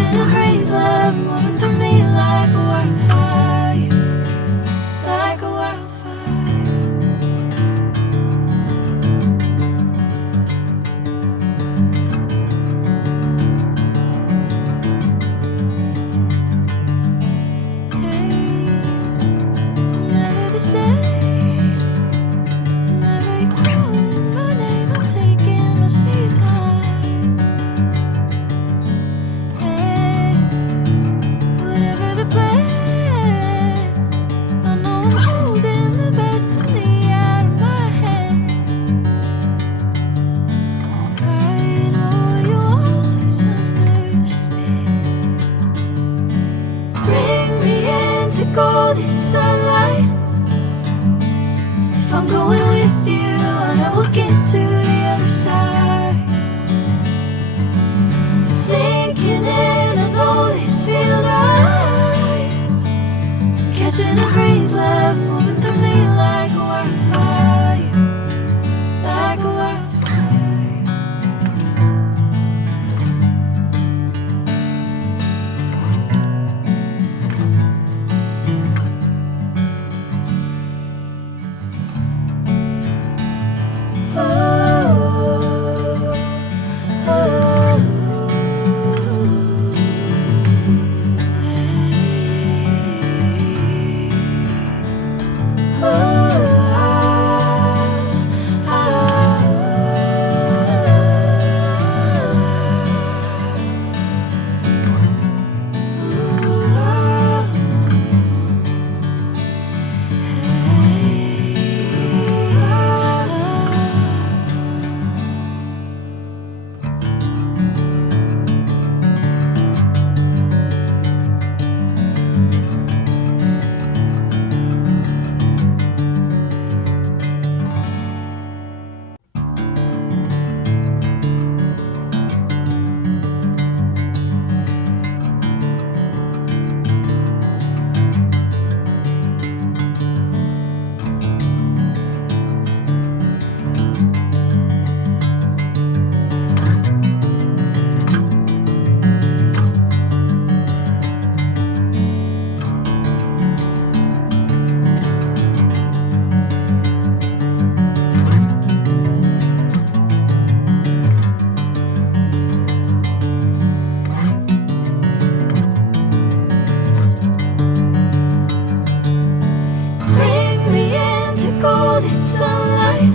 Catching a craze love moving through me like a wildfire, like a wildfire. Hey, I'm never the same. Whenever you're calling my name, I'm taking my sweet time. Hey, whatever the plan, I know I'm holding the best of me out of my hand. I know you always understand. Bring me into golden sunlight. If I'm going with you, I know we'll get to the other side. Sinking in, I know this feels right. Catching a craze love moving through me like a wildfire, like a wildfire. Bring me into golden sunlight.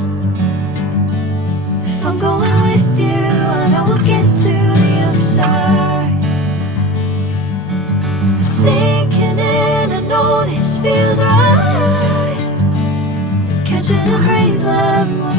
If I'm going with you, I know we'll get to the other side. Sinking in, I know this feels right. Catching a craze love moving